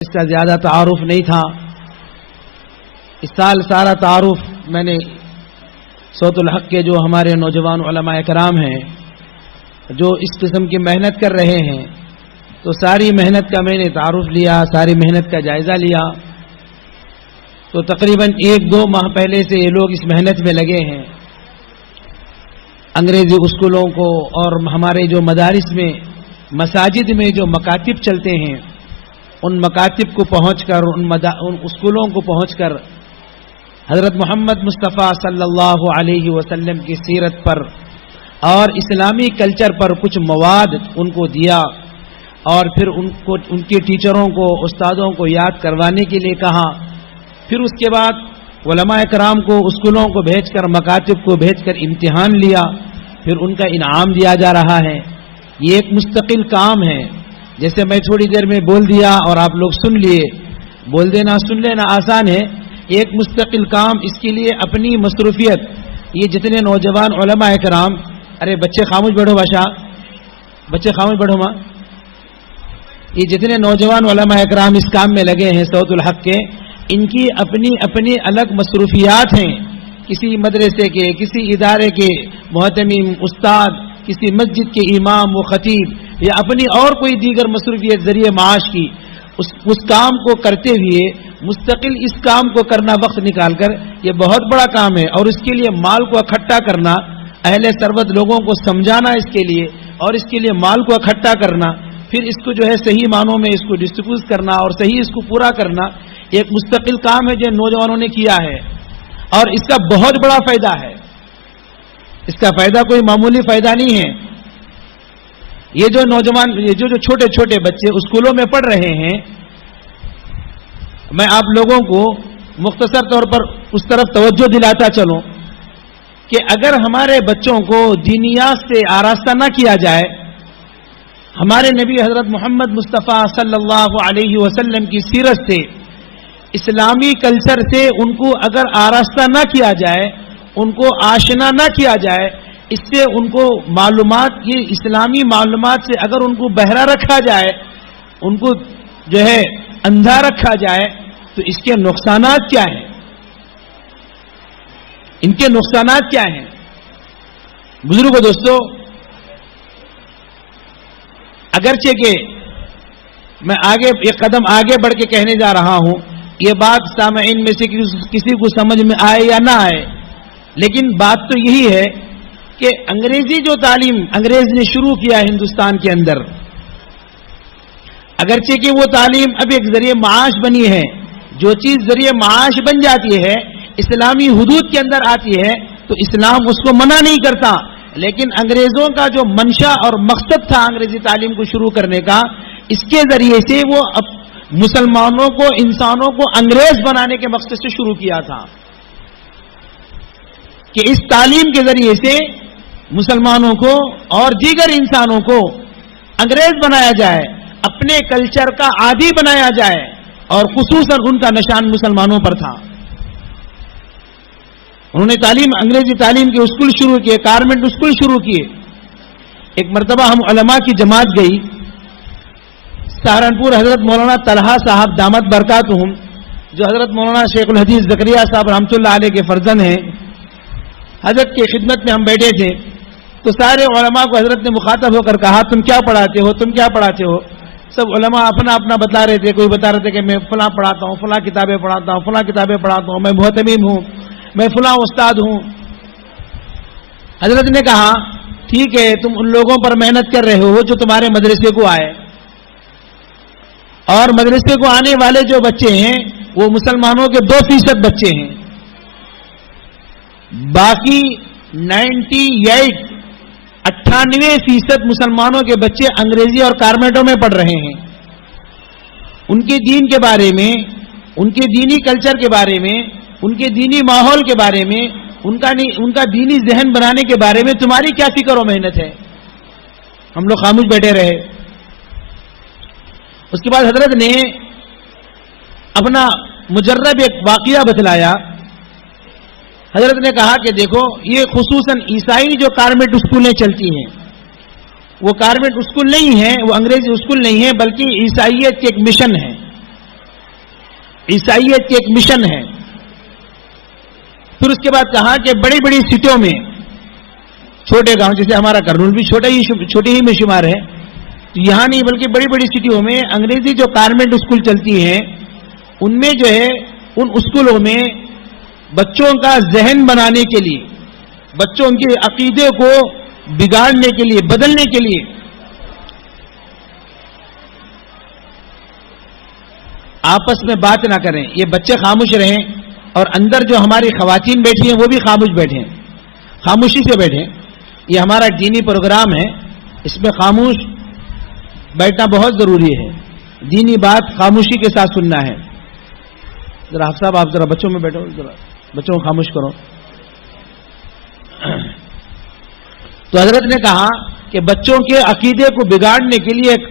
اس کا زیادہ تعارف نہیں تھا. اس سال سارا تعارف میں نے صوت الحق کے جو ہمارے نوجوان علماء کرام ہیں جو اس قسم کی محنت کر رہے ہیں، تو ساری محنت کا میں نے تعارف لیا، ساری محنت کا جائزہ لیا. تو تقریباً 1-2 ماہ پہلے سے یہ لوگ اس محنت میں لگے ہیں. انگریزی اسکولوں کو اور ہمارے جو مدارس میں مساجد میں جو مکاتب چلتے ہیں، ان مکاتب کو پہنچ کر ان اسکولوں کو پہنچ کر حضرت محمد مصطفیٰ صلی اللہ علیہ وسلم کی سیرت پر اور اسلامی کلچر پر کچھ مواد ان کو دیا، اور پھر ان کے ٹیچروں کو، استادوں کو یاد کروانے کے لیے کہا. پھر اس کے بعد علماء کرام کو اسکولوں کو بھیج کر، مکاتب کو بھیج کر امتحان لیا، پھر ان کا انعام دیا جا رہا ہے. یہ ایک مستقل کام ہے. جیسے میں تھوڑی دیر میں بول دیا اور آپ لوگ سن لیے، بول دینا سن لینا آسان ہے. ایک مستقل کام، اس کے لیے اپنی مصروفیت. یہ جتنے نوجوان علماء کرام، ارے بچے خاموش بیٹھو باشا، بچے خاموش بیٹھو ماں. یہ جتنے نوجوان علماء کرام اس کام میں لگے ہیں صوت الحق کے، ان کی اپنی اپنی الگ مصروفیات ہیں. کسی مدرسے کے، کسی ادارے کے محتمم استاد، کسی مسجد کے امام و خطیب، یا اپنی اور کوئی دیگر مصروفیت ذریعے معاش کی، اس کام کو کرتے ہوئے مستقل اس کام کو کرنا، وقت نکال کر، یہ بہت بڑا کام ہے. اور اس کے لیے مال کو اکٹھا کرنا، اہل ثروت لوگوں کو سمجھانا اس کے لیے، اور اس کے لیے مال کو اکٹھا کرنا، پھر اس کو جو ہے صحیح معنوں میں اس کو ڈسٹریبیوٹ کرنا اور صحیح اس کو پورا کرنا، ایک مستقل کام ہے جو نوجوانوں نے کیا ہے. اور اس کا بہت بڑا فائدہ ہے. اس کا فائدہ کوئی معمولی فائدہ نہیں ہے. یہ جو نوجوان، یہ جو چھوٹے چھوٹے بچے اسکولوں میں پڑھ رہے ہیں، میں آپ لوگوں کو مختصر طور پر اس طرف توجہ دلاتا چلوں کہ اگر ہمارے بچوں کو دینیات سے آراستہ نہ کیا جائے، ہمارے نبی حضرت محمد مصطفیٰ صلی اللہ علیہ وسلم کی سیرت سے، اسلامی کلچر سے ان کو اگر آراستہ نہ کیا جائے، ان کو آشنا نہ کیا جائے، اس سے ان کو معلومات، یہ اسلامی معلومات سے اگر ان کو بہرا رکھا جائے، ان کو جو ہے اندھا رکھا جائے، تو اس کے نقصانات کیا ہیں؟ ان کے نقصانات کیا ہیں؟ بزرگوں، دوستو، اگرچہ کہ میں آگے ایک قدم آگے بڑھ کے کہنے جا رہا ہوں، یہ بات سامعین میں سے کسی کو سمجھ میں آئے یا نہ آئے، لیکن بات تو یہی ہے کہ انگریزی جو تعلیم انگریز نے شروع کیا ہندوستان کے اندر، اگرچہ کہ وہ تعلیم اب ایک ذریعہ معاش بنی ہے، جو چیز ذریعہ معاش بن جاتی ہے، اسلامی حدود کے اندر آتی ہے، تو اسلام اس کو منع نہیں کرتا. لیکن انگریزوں کا جو منشا اور مقصد تھا انگریزی تعلیم کو شروع کرنے کا، اس کے ذریعے سے وہ مسلمانوں کو، انسانوں کو انگریز بنانے کے مقصد سے شروع کیا تھا کہ اس تعلیم کے ذریعے سے مسلمانوں کو اور دیگر انسانوں کو انگریز بنایا جائے، اپنے کلچر کا عادی بنایا جائے، اور خصوصاً ان کا نشان مسلمانوں پر تھا. انہوں نے انگریزی تعلیم کے اسکول شروع کیے، کارمنٹ اسکول شروع کیے. ایک مرتبہ ہم علماء کی جماعت گئی سہارنپور، حضرت مولانا طلحہ صاحب دامت برکاتہم، جو حضرت مولانا شیخ الحدیث زکریا صاحب رحمۃ اللہ علیہ کے فرزند ہیں، حضرت کی خدمت میں ہم بیٹھے تھے. تو سارے علماء کو حضرت نے مخاطب ہو کر کہا، تم کیا پڑھاتے ہو، تم کیا پڑھاتے ہو؟ سب علماء اپنا اپنا بتا رہے تھے. کوئی بتا رہے تھے کہ میں فلاں پڑھاتا ہوں، فلاں کتابیں پڑھاتا ہوں، فلاں کتابیں پڑھاتا ہوں، میں محتمم ہوں، میں فلاں استاد ہوں. حضرت نے کہا، ٹھیک ہے، تم ان لوگوں پر محنت کر رہے ہو جو تمہارے مدرسے کو آئے، اور مدرسے کو آنے والے جو بچے ہیں وہ مسلمانوں کے 2% بچے ہیں. باقی 98% مسلمانوں کے بچے انگریزی اور کارمنٹوں میں پڑھ رہے ہیں. ان کے دین کے بارے میں، ان کے دینی کلچر کے بارے میں، ان کے دینی ماحول کے بارے میں، ان کا دینی ذہن بنانے کے بارے میں تمہاری کیا فکر و محنت ہے؟ ہم لوگ خاموش بیٹھے رہے. اس کے بعد حضرت نے اپنا مجرب ایک واقعہ بتلایا. حضرت نے کہا کہ دیکھو، یہ خصوصاً عیسائی جو کارمنٹ اسکولیں چلتی ہیں، وہ کارمنٹ اسکول نہیں ہے، وہ انگریزی اسکول نہیں ہے، بلکہ عیسائیت کی ایک مشن ہے. عیسائیت کی ایک مشن ہے. پھر اس کے بعد کہا کہ بڑی بڑی سٹیوں میں چھوٹے گاؤں جیسے ہمارا کرنول بھی چھوٹے ہی میں شمار ہے، تو یہاں نہیں بلکہ بڑی بڑی سٹیوں میں انگریزی جو کانوینٹ اسکول چلتی ہیں ان میں جو ہے ان اسکولوں میں بچوں کا ذہن بنانے کے لیے، بچوں کے عقیدے کو بگاڑنے کے لیے، بدلنے کے لیے آپس میں بات نہ کریں، یہ بچے خاموش رہیں اور اندر جو ہماری خواتین بیٹھی ہیں وہ بھی خاموش بیٹھیں، خاموشی سے بیٹھیں. یہ ہمارا دینی پروگرام ہے، اس میں خاموش بیٹھنا بہت ضروری ہے. دینی بات خاموشی کے ساتھ سننا ہے. ذرا حافظ صاحب آپ ذرا بچوں میں بیٹھو، ذرا بچوں کو خاموش کرو. تو حضرت نے کہا کہ بچوں کے عقیدے کو بگاڑنے کے لیے ایک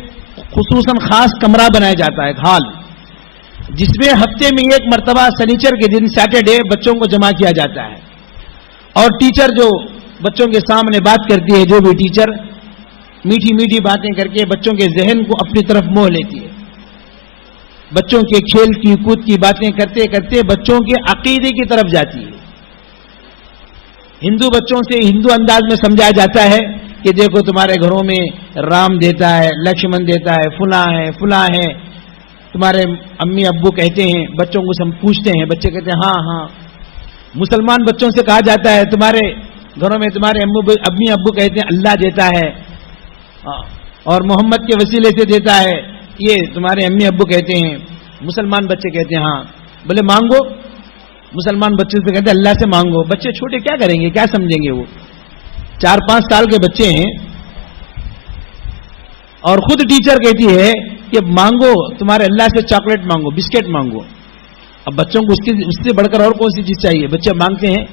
خصوصاً خاص کمرہ بنایا جاتا ہے، ایک ہال، جس میں ہفتے میں ایک مرتبہ سنیچر کے دن سیٹرڈے بچوں کو جمع کیا جاتا ہے. اور ٹیچر جو بچوں کے سامنے بات کرتی ہے، جو بھی ٹیچر میٹھی میٹھی باتیں کر کے بچوں کے ذہن کو اپنی طرف موہ لیتی ہے. بچوں کے کھیل کی کود کی باتیں کرتے کرتے بچوں کے عقیدے کی طرف جاتی ہے. ہندو بچوں سے ہندو انداز میں سمجھایا جاتا ہے کہ دیکھو تمہارے گھروں میں رام دیتا ہے، لکشمن دیتا ہے، فلاں ہے. تمہارے امی ابو کہتے ہیں، بچوں کو سب پوچھتے ہیں، بچے کہتے ہیں ہاں ہاں. مسلمان بچوں سے کہا جاتا ہے تمہارے گھروں میں تمہارے امی ابو کہتے ہیں اللہ دیتا ہے اور محمد کے وسیلے سے دیتا ہے، یہ تمہارے امی ابو کہتے ہیں. مسلمان بچے کہتے ہیں ہاں. بولے مانگو. مسلمان بچے سے کہتے ہیں اللہ سے مانگو. بچے چھوٹے کیا کریں گے، کیا سمجھیں گے، وہ 4-5 سال کے بچے ہیں. اور خود ٹیچر کہتی ہے کہ مانگو، تمہارے اللہ سے چاکلیٹ مانگو، بسکٹ مانگو. اب بچوں کو اس سے بڑھ کر اور کون سی چیز چاہیے؟ بچے مانگتے ہیں.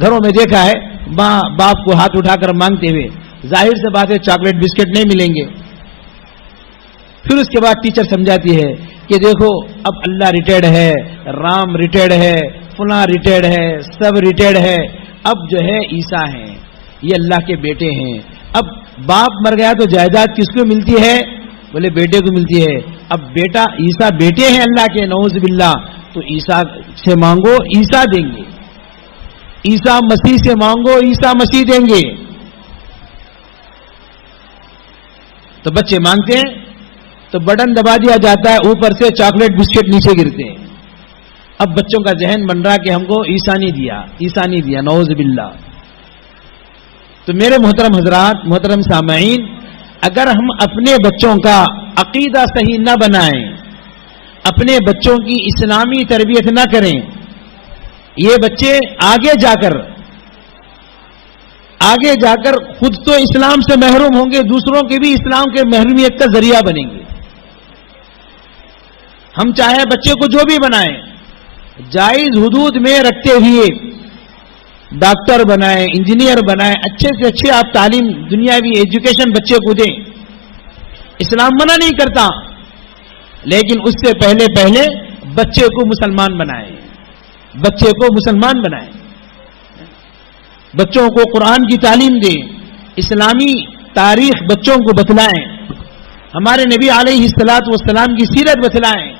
گھروں میں دیکھا ہے ماں باپ کو ہاتھ اٹھا کر مانگتے ہوئے، ظاہر سے بات ہے چاکلیٹ بسکٹ نہیں ملیں گے. پھر اس کے بعد ٹیچر سمجھاتی ہے کہ دیکھو اب اللہ ریٹائرڈ ہے، رام ریٹائرڈ ہے، فلاں ریٹائرڈ ہے، سب ریٹائرڈ ہے. اب جو ہے عیسیٰ ہیں، یہ اللہ کے بیٹے ہیں. اب باپ مر گیا تو جائیداد کس کو ملتی ہے؟ بولے بیٹے کو ملتی ہے. اب بیٹا عیسیٰ بیٹے ہیں اللہ کے، نعوذ باللہ، تو عیسیٰ سے مانگو عیسیٰ دیں گے. عیسیٰ مسیح سے مانگو عیسیٰ مسیح دیں گے. تو بچے مانگتے ہیں تو بٹن دبا دیا جاتا ہے، اوپر سے چاکلیٹ بسکٹ نیچے گرتے ہیں. اب بچوں کا ذہن بن رہا کہ ہم کو عیسیٰ نہیں دیا، نعوذ باللہ. تو میرے محترم حضرات، محترم سامعین، اگر ہم اپنے بچوں کا عقیدہ صحیح نہ بنائیں، اپنے بچوں کی اسلامی تربیت نہ کریں، یہ بچے آگے جا کر خود تو اسلام سے محروم ہوں گے، دوسروں کے بھی اسلام کے محرومیت کا ذریعہ بنیں گے. ہم چاہے بچے کو جو بھی بنائیں، جائز حدود میں رکھتے ہوئے ڈاکٹر بنائیں، انجینئر بنائیں، اچھے سے اچھے آپ تعلیم، دنیاوی ایجوکیشن بچے کو دیں. اسلام منع نہیں کرتا، لیکن اس سے پہلے بچے کو مسلمان بنائیں. بچوں کو قرآن کی تعلیم دیں، اسلامی تاریخ بچوں کو بتلائیں، ہمارے نبی علیہ الصلوۃ والسلام کی سیرت بتلائیں.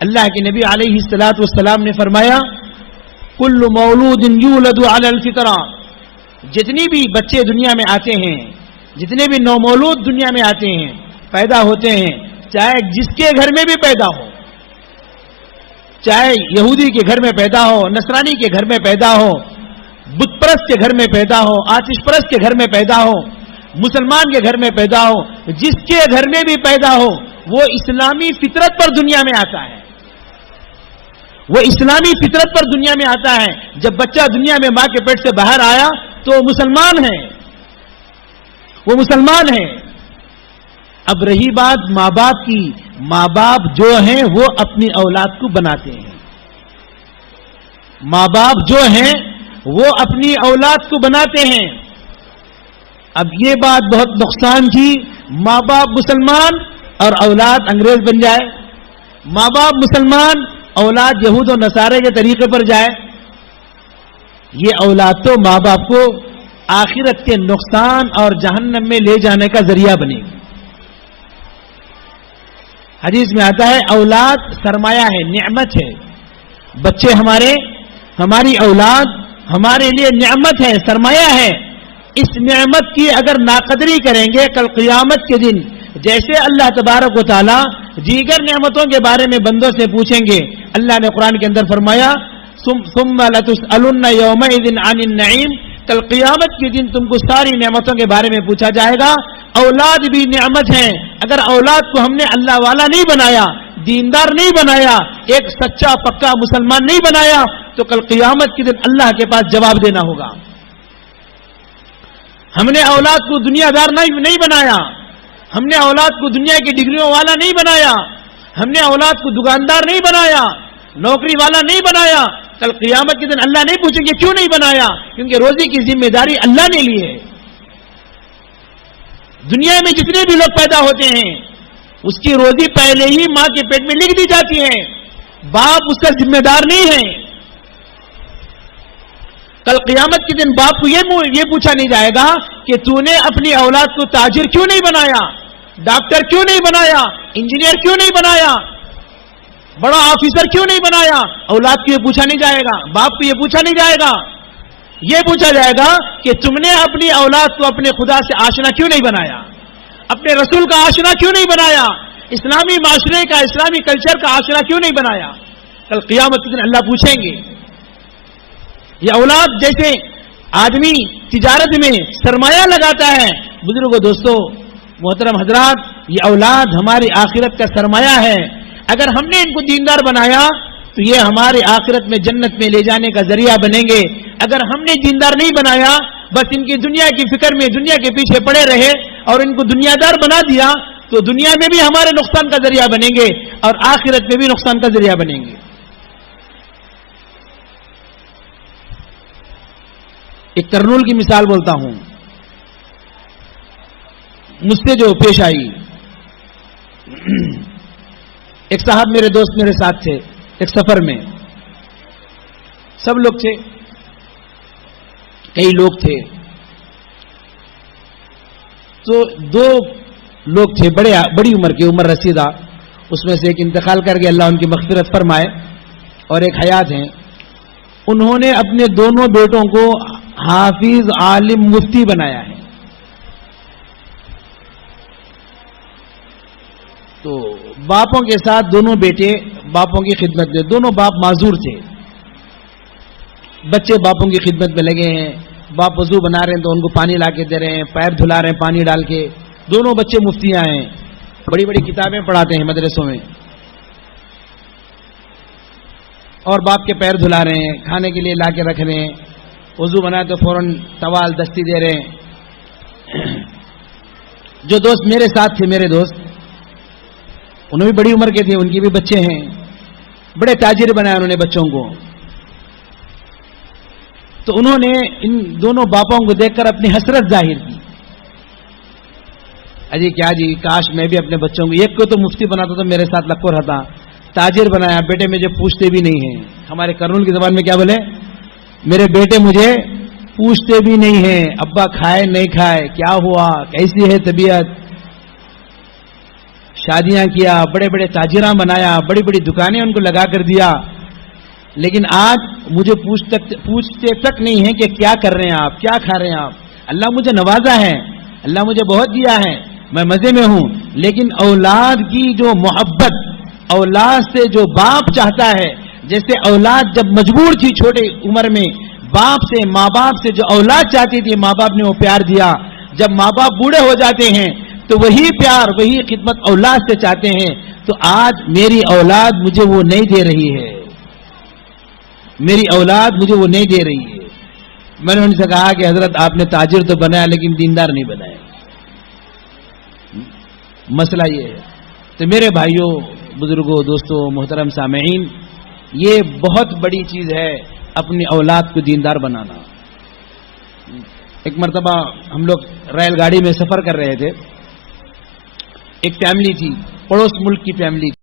اللہ کے نبی علیہ الصلوۃ والسلام نے فرمایا کل مولود یولد علی الفطرہ، جتنی بھی بچے دنیا میں آتے ہیں، جتنے بھی نومولود دنیا میں آتے ہیں، پیدا ہوتے ہیں، چاہے جس کے گھر میں بھی پیدا ہو، چاہے یہودی کے گھر میں پیدا ہو، نصرانی کے گھر میں پیدا ہو، بت پرست کے گھر میں پیدا ہو، آتش پرست کے گھر میں پیدا ہو، مسلمان کے گھر میں پیدا ہو، جس کے گھر میں بھی پیدا ہو وہ اسلامی فطرت پر دنیا میں آتا ہے. وہ اسلامی فطرت پر دنیا میں آتا ہے. جب بچہ دنیا میں ماں کے پیٹ سے باہر آیا تو وہ مسلمان ہے. اب رہی بات ماں باپ کی، ماں باپ جو ہیں وہ اپنی اولاد کو بناتے ہیں. ماں باپ جو ہیں وہ اپنی اولاد کو بناتے ہیں. اب یہ بات بہت نقصان کی، ماں باپ مسلمان اور اولاد انگریز بن جائے، ماں باپ مسلمان اولاد یہود و نصارے کے طریقے پر جائے. یہ اولاد تو ماں باپ کو آخرت کے نقصان اور جہنم میں لے جانے کا ذریعہ بنے گی. حدیث میں آتا ہے اولاد سرمایہ ہے، نعمت ہے. بچے ہماری اولاد ہمارے لیے نعمت ہے، سرمایہ ہے. اس نعمت کی اگر ناقدری کریں گے کل قیامت کے دن، جیسے اللہ تبارک و تعالی دیگر نعمتوں کے بارے میں بندوں سے پوچھیں گے. اللہ نے قرآن کے اندر فرمایا ثم لتسألن یومئذ عن النعیم، کل قیامت کے دن تم کو ساری نعمتوں کے بارے میں پوچھا جائے گا. اولاد بھی نعمت ہے. اگر اولاد کو ہم نے اللہ والا نہیں بنایا، دیندار نہیں بنایا، ایک سچا پکا مسلمان نہیں بنایا، تو کل قیامت کے دن اللہ کے پاس جواب دینا ہوگا. ہم نے اولاد کو دنیا دار نہیں بنایا، ہم نے اولاد کو دنیا کی ڈگریوں والا نہیں بنایا، ہم نے اولاد کو دکاندار نہیں بنایا، نوکری والا نہیں بنایا. کل قیامت کے دن اللہ نہیں پوچھیں گے کیوں نہیں بنایا، کیونکہ روزی کی ذمہ داری اللہ نے لی ہے. دنیا میں جتنے بھی لوگ پیدا ہوتے ہیں اس کی روزی پہلے ہی ماں کے پیٹ میں لکھ دی جاتی ہے. باپ اس کا ذمہ دار نہیں ہے. کل قیامت کے دن باپ کو یہ پوچھا نہیں جائے گا کہ تو نے اپنی اولاد کو تاجر کیوں نہیں بنایا، ڈاکٹر کیوں نہیں بنایا، انجینئر کیوں نہیں بنایا، بڑا آفیسر کیوں نہیں بنایا. اولاد کو یہ پوچھا نہیں جائے گا، باپ کو یہ پوچھا نہیں جائے گا. یہ پوچھا جائے گا کہ تم نے اپنی اولاد کو اپنے خدا سے آشنا کیوں نہیں بنایا، اپنے رسول کا آشنا کیوں نہیں بنایا، اسلامی معاشرے کا، اسلامی کلچر کا آشنا کیوں نہیں بنایا. کل قیامت کے دن اللہ پوچھیں گے. یہ اولاد جیسے آدمی تجارت میں سرمایہ لگاتا ہے. بزرگوں، دوستو، محترم حضرات، یہ اولاد ہماری آخرت کا سرمایہ ہے. اگر ہم نے ان کو دیندار بنایا تو یہ ہماری آخرت میں جنت میں لے جانے کا ذریعہ بنیں گے. اگر ہم نے دیندار نہیں بنایا، بس ان کی دنیا کی فکر میں دنیا کے پیچھے پڑے رہے اور ان کو دنیا دار بنا دیا، تو دنیا میں بھی ہمارے نقصان کا ذریعہ بنیں گے اور آخرت میں بھی نقصان کا ذریعہ بنیں گے. ایک کرنول کی مثال بولتا ہوں. مجھ سے جو پیش آئی، ایک صاحب میرے دوست میرے ساتھ تھے ایک سفر میں. سب لوگ تھے، کئی لوگ تھے. تو دو لوگ تھے بڑی عمر کے، عمر رسیدہ. اس میں سے ایک انتقال کر گئے، اللہ ان کی مغفرت فرمائے، اور ایک حیات ہیں. انہوں نے اپنے دونوں بیٹوں کو حافظ، عالم، مفتی بنایا ہے. تو باپوں کے ساتھ دونوں بیٹے باپوں کی خدمت میں، دونوں باپ معذور تھے. بچے باپوں کی خدمت میں لگے ہیں. باپ وضو بنا رہے ہیں تو ان کو پانی لا کے دے رہے ہیں، پیر دھلا رہے ہیں پانی ڈال کے. دونوں بچے مفتیاں ہیں، بڑی بڑی کتابیں پڑھاتے ہیں مدرسوں میں. اور باپ کے پیر دھلا رہے ہیں، کھانے کے لیے لا کے رکھ رہے ہیں. وضو بنائے تو فوراً توال دستی دے رہے ہیں. جو دوست میرے ساتھ تھے، میرے دوست، انہوں بھی بڑی عمر کے تھے، ان کی بھی بچے ہیں. بڑے تاجر بنایا انہوں نے بچوں کو. تو انہوں نے ان دونوں باپوں کو دیکھ کر اپنی حسرت ظاہر کی. اجی کیا جی، کاش میں بھی اپنے بچوں کو، ایک کو تو مفتی بناتا تو میرے ساتھ لکھو رہتا، تاجر بنایا، بیٹے مجھے پوچھتے بھی نہیں ہیں. ہمارے کرنول کی زبان میں کیا بولے؟ میرے بیٹے مجھے پوچھتے بھی نہیں ہیں، ابا کھائے نہیں کھائے، کیا ہوا، کیسی ہے طبیعت. شادیاں کیا، بڑے بڑے تاجراں بنایا، بڑی بڑی دکانیں ان کو لگا کر دیا. لیکن آج مجھے پوچھتے تک نہیں ہیں کہ کیا کر رہے ہیں آپ، کیا کھا رہے ہیں آپ. اللہ مجھے نوازا ہے، اللہ مجھے بہت دیا ہے، میں مزے میں ہوں. لیکن اولاد کی جو محبت، اولاد سے جو باپ چاہتا ہے، جیسے اولاد جب مجبور تھی چھوٹے عمر میں باپ سے، ماں باپ سے جو اولاد چاہتی تھی، ماں باپ نے وہ پیار دیا. جب ماں باپ بوڑھے ہو جاتے ہیں تو وہی پیار، وہی خدمت اولاد سے چاہتے ہیں. تو آج میری اولاد مجھے وہ نہیں دے رہی ہے، میری اولاد مجھے وہ نہیں دے رہی ہے. میں نے ان سے کہا کہ حضرت آپ نے تاجر تو بنایا لیکن دیندار نہیں بنایا. مسئلہ یہ ہے. تو میرے بھائیوں، بزرگوں، دوستوں، محترم سامعین، یہ بہت بڑی چیز ہے اپنی اولاد کو دیندار بنانا. ایک مرتبہ ہم لوگ ریل گاڑی میں سفر کر رہے تھے. ایک فیملی تھی، پڑوس ملک کی فیملی تھی.